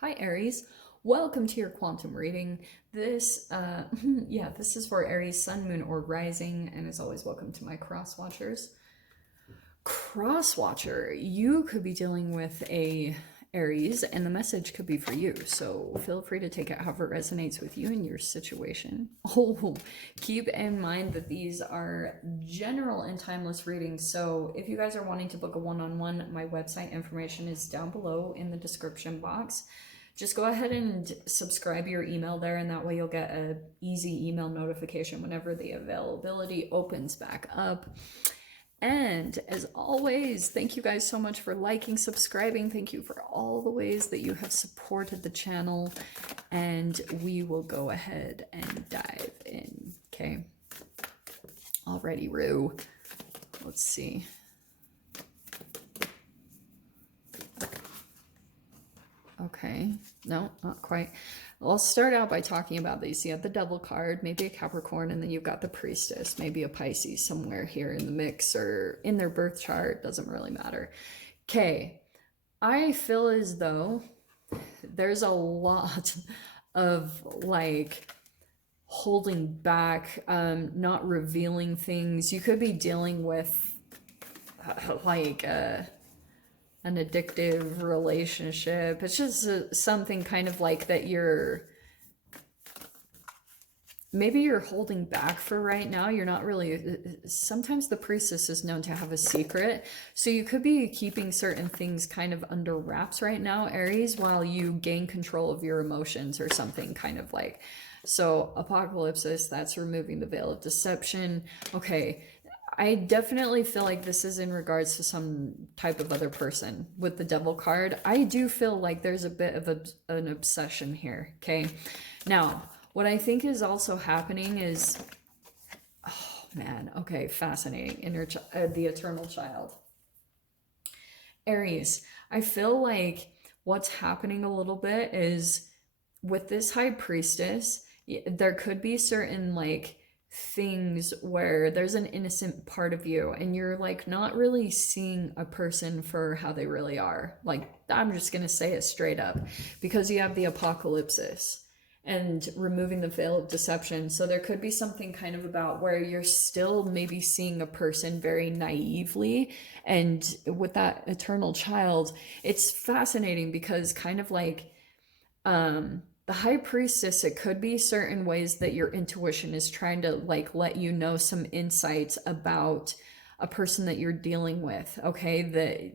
Hi Aries, welcome to your quantum reading. This, this is for Aries, Sun, Moon, or Rising, and as always, welcome to my cross watchers. Cross watcher, you could be dealing with a Aries, and the message could be for you. So feel free to take it however it resonates with you and your situation. Oh, keep in mind that these are general and timeless readings. So if you guys are wanting to book a one-on-one, my website information is down below in the description box. Just go ahead and subscribe your email there, and that way you'll get a easy email notification whenever the availability opens back up. And as always, thank you guys so much for liking, subscribing. Thank you for all the ways that you have supported the channel. And we will go ahead and dive in. Okay. Alrighty, Rue. Let's see. Okay, no, not quite. I'll start out by talking about these. You have the Devil card, maybe a Capricorn, and then you've got the Priestess, maybe a Pisces somewhere here in the mix or in their birth chart, doesn't really matter. Okay, I feel as though there's a lot of like holding back, not revealing things. You could be dealing with an addictive relationship. It's just something kind of like that maybe you're holding back for right now. You're not really, sometimes the Priestess is known to have a secret. So you could be keeping certain things kind of under wraps right now, Aries, while you gain control of your emotions or something kind of like. So apocalypsis, that's removing the veil of deception. Okay, I definitely feel like this is in regards to some type of other person with the Devil card. I do feel like there's a bit of an obsession here, okay? Now, what I think is also happening is, oh man, okay, fascinating, the Eternal Child. Aries, I feel like what's happening a little bit is with this High Priestess, there could be certain like things where there's an innocent part of you and you're like not really seeing a person for how they really are. Like, I'm just gonna say it straight up, because you have the apocalypsis and removing the veil of deception. So there could be something kind of about where you're still maybe seeing a person very naively. And with that Eternal Child, it's fascinating because kind of like the High Priestess, it could be certain ways that your intuition is trying to like let you know some insights about a person that you're dealing with. Okay, that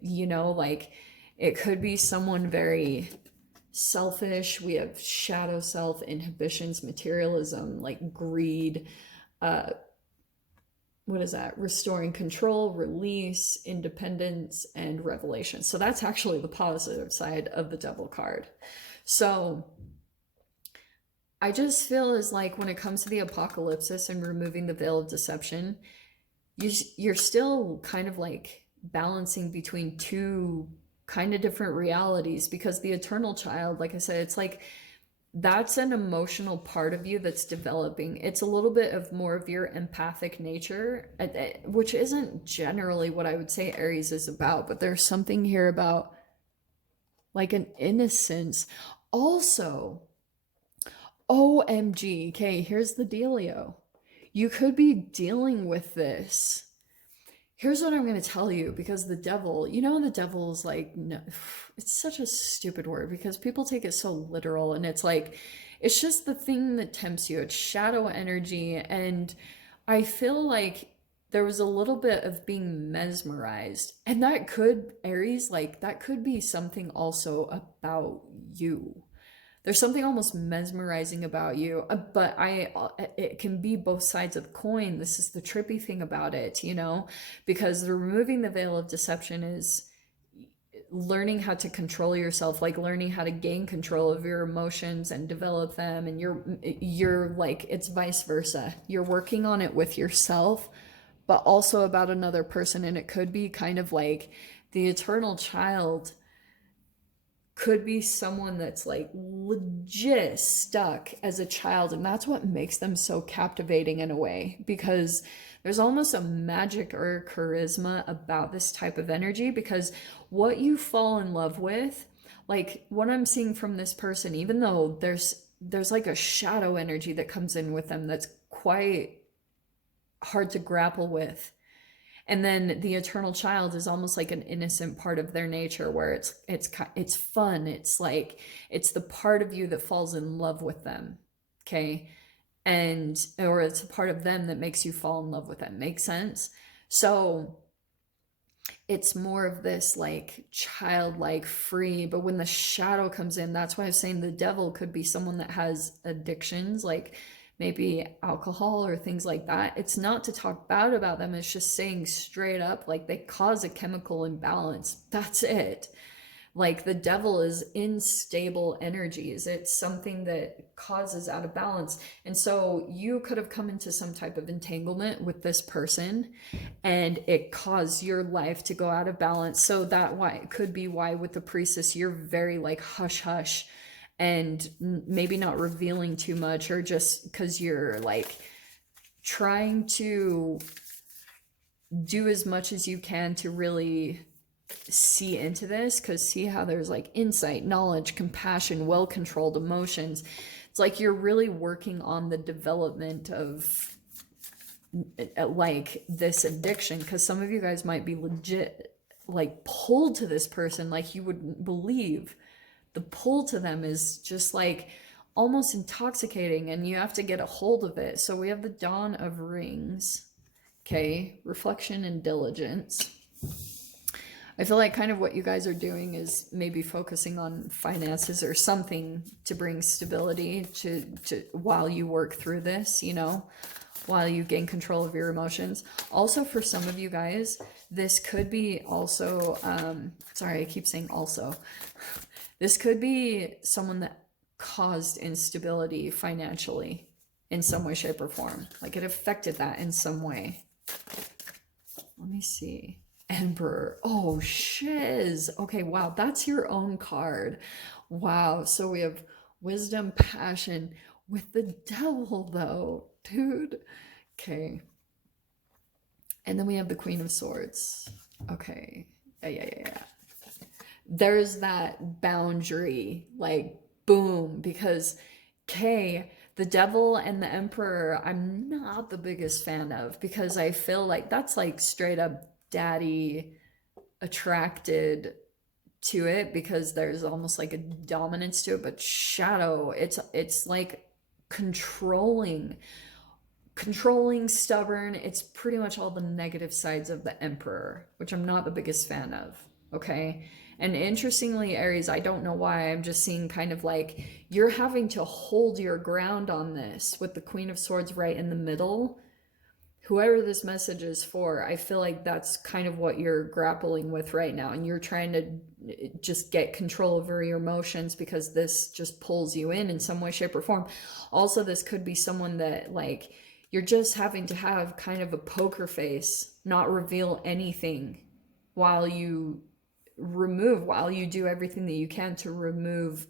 like it could be someone very selfish. We have shadow self, inhibitions, materialism, like greed, what is that? Restoring control, release, independence, and revelation. So that's actually the positive side of the Devil card. So I just feel as like when it comes to the apocalypsis and removing the veil of deception, you're still kind of like balancing between two kind of different realities, because the Eternal Child, like I said, it's like that's an emotional part of you that's developing. It's a little bit of more of your empathic nature, which isn't generally what I would say Aries is about, but there's something here about like an innocence. Also, OMG, okay, here's the dealio. You could be dealing with this. Here's what I'm going to tell you, because the devil, the devil is like, no, it's such a stupid word because people take it so literal, and it's like, it's just the thing that tempts you. It's shadow energy. And I feel like there was a little bit of being mesmerized. And that could, Aries, like that could be something also about you. There's something almost mesmerizing about you, but it can be both sides of the coin. This is the trippy thing about it, because removing the veil of deception is learning how to control yourself, like learning how to gain control of your emotions and develop them. And you're like, it's vice versa. You're working on it with yourself, but also about another person. And it could be kind of like the Eternal Child could be someone that's like legit stuck as a child, and that's what makes them so captivating in a way, because there's almost a magic or charisma about this type of energy, because what you fall in love with, Like what I'm seeing from this person, even though there's like a shadow energy that comes in with them that's quite hard to grapple with. And then the eternal child is almost like an innocent part of their nature where it's fun. It's like it's the part of you that falls in love with them. Okay? And or it's a part of them that makes you fall in love with them. Make sense? So it's more of this like childlike free, but when the shadow comes in, that's why I was saying the devil could be someone that has addictions, like maybe alcohol or things like that. It's not to talk bad about them, it's just saying straight up like they cause a chemical imbalance. That's it. Like the devil is unstable energies. It's something that causes out of balance. And so you could have come into some type of entanglement with this person and it caused your life to go out of balance. So that why it could be why with the priestess you're very like hush hush and maybe not revealing too much, or just because you're like trying to do as much as you can to really see into this, because see how there's like insight, knowledge, compassion, well-controlled emotions. It's like you're really working on the development of like this addiction, because some of you guys might be legit like pulled to this person like you wouldn't believe. The pull to them is just like almost intoxicating, and you have to get a hold of it. So we have the Dawn of Rings. Okay, reflection and diligence. I feel like kind of what you guys are doing is maybe focusing on finances or something to bring stability to while you work through this, you know, while you gain control of your emotions. Also, for some of you guys, this could be also, sorry, I keep saying also. This could be someone that caused instability financially in some way, shape, or form. Like it affected that in some way. Let me see. Emperor. Oh, shiz. Okay, wow. That's your own card. Wow. So we have wisdom, passion with the devil, though, dude. Okay. And then we have the Queen of Swords. Okay. Yeah. There's that boundary, like, boom, because, okay, the devil and the emperor, I'm not the biggest fan of, because I feel like that's like straight up daddy attracted to it, because there's almost like a dominance to it. But shadow, it's like controlling, stubborn. It's pretty much all the negative sides of the emperor, which I'm not the biggest fan of. Okay. And interestingly, Aries, I don't know why, I'm just seeing kind of like you're having to hold your ground on this with the Queen of Swords right in the middle. Whoever this message is for, I feel like that's kind of what you're grappling with right now. And you're trying to just get control over your emotions because this just pulls you in some way, shape, or form. Also, this could be someone that like you're just having to have kind of a poker face, not reveal anything while you do everything that you can to remove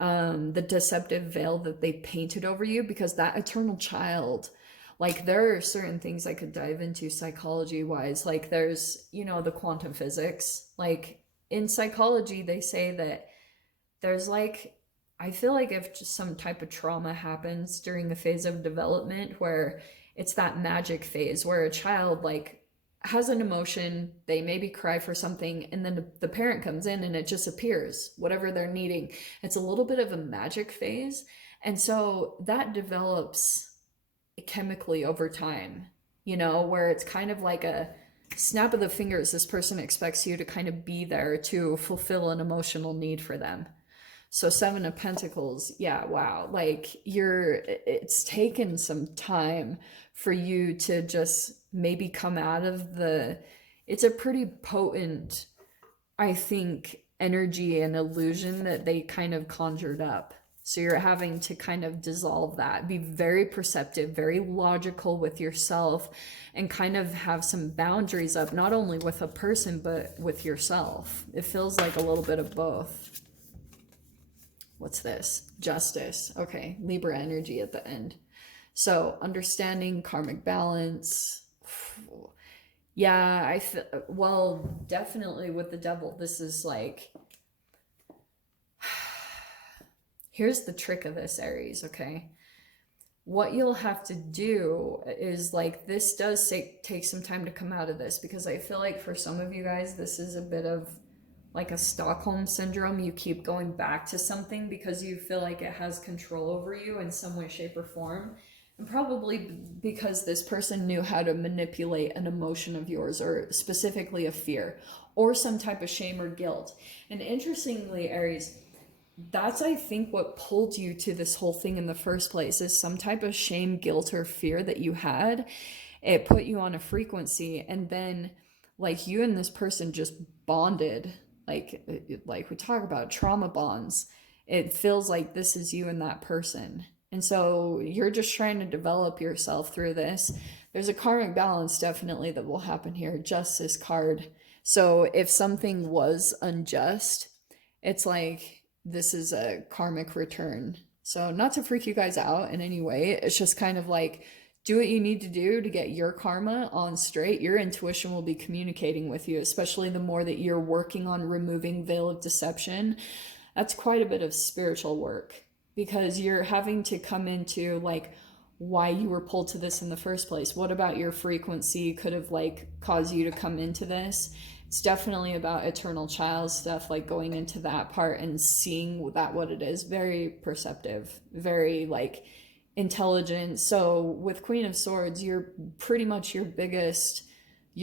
the deceptive veil that they painted over you, because that eternal child, like there are certain things I could dive into psychology wise. Like there's, you know, the quantum physics. Like in psychology, they say that there's like, I feel like if just some type of trauma happens during a phase of development where it's that magic phase where a child like has an emotion, they maybe cry for something, and then the parent comes in and it just appears, whatever they're needing. It's a little bit of a magic phase. And so that develops chemically over time, you know, where it's kind of like a snap of the fingers. This person expects you to kind of be there to fulfill an emotional need for them. So Seven of Pentacles, yeah, wow. Like it's taken some time for you to just maybe come out of it's a pretty potent, I think, energy and illusion that they kind of conjured up. So you're having to kind of dissolve that, be very perceptive, very logical with yourself, and kind of have some boundaries up, not only with a person, but with yourself. It feels like a little bit of both. What's this? Justice. Okay, Libra energy at the end. So understanding karmic balance. Yeah, well, definitely with the devil, this is like Here's the trick of this, Aries, okay? What you'll have to do is, like, this does take some time to come out of this, because I feel like for some of you guys, this is a bit of like a Stockholm syndrome. You keep going back to something because you feel like it has control over you in some way, shape, or form. And probably because this person knew how to manipulate an emotion of yours, or specifically a fear, or some type of shame or guilt. And interestingly, Aries, that's, I think, what pulled you to this whole thing in the first place, is some type of shame, guilt, or fear that you had. It put you on a frequency, and then, like, you and this person just bonded. Like we talk about trauma bonds. It feels like this is you and that person. And so you're just trying to develop yourself through this. There's a karmic balance definitely that will happen here. Justice card. So if something was unjust, it's like this is a karmic return. So not to freak you guys out in any way, it's just kind of like, do what you need to do to get your karma on straight. Your intuition will be communicating with you, especially the more that you're working on removing veil of deception. That's quite a bit of spiritual work, because you're having to come into like why you were pulled to this in the first place. What about your frequency could have like caused you to come into this? It's definitely about eternal child stuff, like going into that part and seeing that what it is. Very perceptive, very like intelligent. So with Queen of Swords, you're pretty much your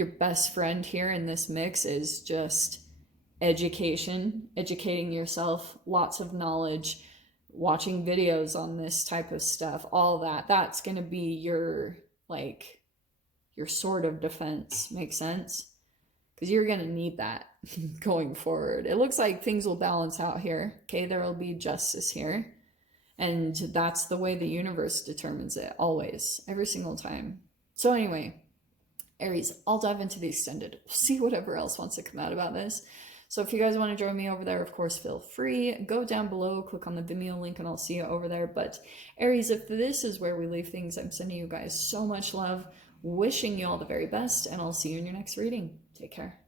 best friend here in this mix is just education, educating yourself, lots of knowledge, watching videos on this type of stuff, all that. That's going to be your, like, your sword of defense. Makes sense? Because you're going to need that going forward. It looks like things will balance out here. Okay, there will be justice here. And that's the way the universe determines it, always, every single time. So anyway, Aries, I'll dive into the extended. We'll see whatever else wants to come out about this. So if you guys want to join me over there, of course, feel free. Go down below, click on the Vimeo link, and I'll see you over there. But Aries, if this is where we leave things, I'm sending you guys so much love, wishing you all the very best, and I'll see you in your next reading. Take care.